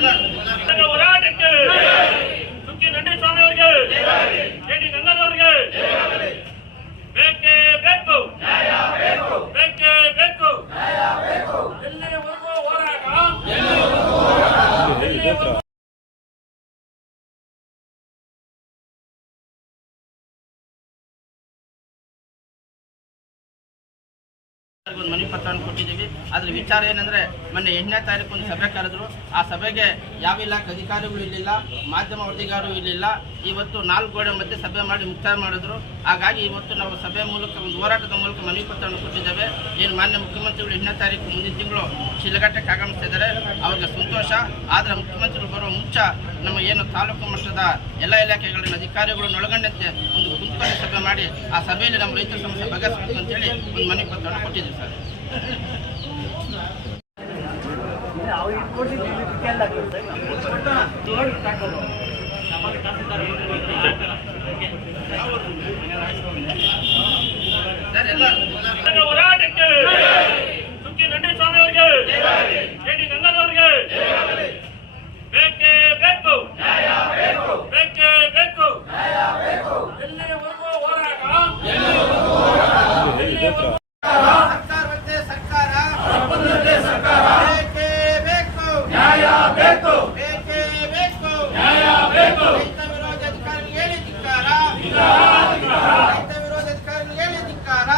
ಹೋರಾಟಕ್ಕೆ ಸುಕ್ಕಿ ನಂಡೇಸ್ವಾಮಿ ಅವರಿಗೆ, ಕೆ.ಡಿ. ಗಂಗಾಧರ್ ಅವರಿಗೆ ಬೇಕೇ ಬೇಕು, ಬೇಕೇ ಬೇಕು. ಎಲ್ಲಿವರೆಗೂ ಹೋರಾಟ, ಎಲ್ಲಿವರೆಗೂ ಒಂದು ಮನವಿ ಪತ್ರವನ್ನು ಕೊಟ್ಟಿದ್ದೀವಿ. ಅದ್ರ ವಿಚಾರ ಏನಂದ್ರೆ, ಮೊನ್ನೆ 8ನೇ ತಾರೀಕು ಒಂದು ಸಭೆ ಕರೆದ್ರು. ಆ ಸಭೆಗೆ ಯಾವ ಇಲಾಖೆ ಅಧಿಕಾರಿಗಳು ಇರಲಿಲ್ಲ, ಮಾಧ್ಯಮ ವರದಿಗಾರರು ಇರಲಿಲ್ಲ. ಇವತ್ತು 4 ಗೋಡೆ ಮಧ್ಯೆ ಸಭೆ ಮಾಡಿ ಮುಕ್ತಾಯ ಮಾಡಿದ್ರು. ಹಾಗಾಗಿ ಇವತ್ತು ನಾವು ಸಭೆ ಮೂಲಕ ಒಂದು ಹೋರಾಟದ ಮೂಲಕ ಮನವಿ ಪತ್ರವನ್ನು ಕೊಟ್ಟಿದ್ದೇವೆ. ಏನು ಮಾನ್ಯ ಮುಖ್ಯಮಂತ್ರಿಗಳು 8ನೇ ತಾರೀಕು ಮುಂದಿನ ತಿಂಗಳು ಶಿಲಘಟ್ಟಕ್ಕೆ ಆಗಮಿಸ್ತಾ ಇದ್ದಾರೆ. ಅವ್ರಿಗೆ ಸಂತೋಷ. ಆದರೆ ಮುಖ್ಯಮಂತ್ರಿಗಳು ಬರುವ ಮುಂಚೆ ನಮ್ಮ ಏನು ತಾಲೂಕು ಮಟ್ಟದ ಎಲ್ಲ ಇಲಾಖೆಗಳಿನ ಅಧಿಕಾರಿಗಳನ್ನು ಒಳಗೊಂಡಂತೆ ಒಂದು ಗುಂಪನ್ನು ಸಭೆ ಮಾಡಿ ಆ ಸಭೆಯಲ್ಲಿ ನಮ್ಮ ರೈತರ ಸಮಸ್ಯೆ ಬಗೆಹರಿಸಬೇಕು ಅಂತೇಳಿ ಒಂದು ಮನವಿ ಪತ್ರವನ್ನು ಕೊಟ್ಟಿದ್ದೀವಿ ಸರ್. ಹೋರಾಟಕ್ಕೆ ಸುಕ್ಕಿ ನಂಡೇಸ್ವಾಮಿ ಅವರಿಗೆ, ಕೆ.ಡಿ. ಗಂಗಾಧರ್ ಅವರಿಗೆ ಬೇಕೇ ಬೇಕು, ಬೇಕೇ ಬೇಕು. ಎಲ್ಲಿವರೆಗೂ ಹೋರಾಟ, ಎಲ್ಲಿವರೆಗೂ ಸರ್ಕಾರ ಬೇಕೇ ಬೇಕು, ನ್ಯಾಯ ಬೇಕು, ಬೇಕೇ ಬೇಕು, ನ್ಯಾಯ ಬೇಕು. ರೈತ ವಿರೋಧಿ ಅಧಿಕಾರಿಗಳು ಹೇಳಿ ಧಿಕ್ಕಾರ, ರೈತ ವಿರೋಧಿ ಅಧಿಕಾರಿಗಳು ಹೇಳಿ ಧಿಕ್ಕಾರ.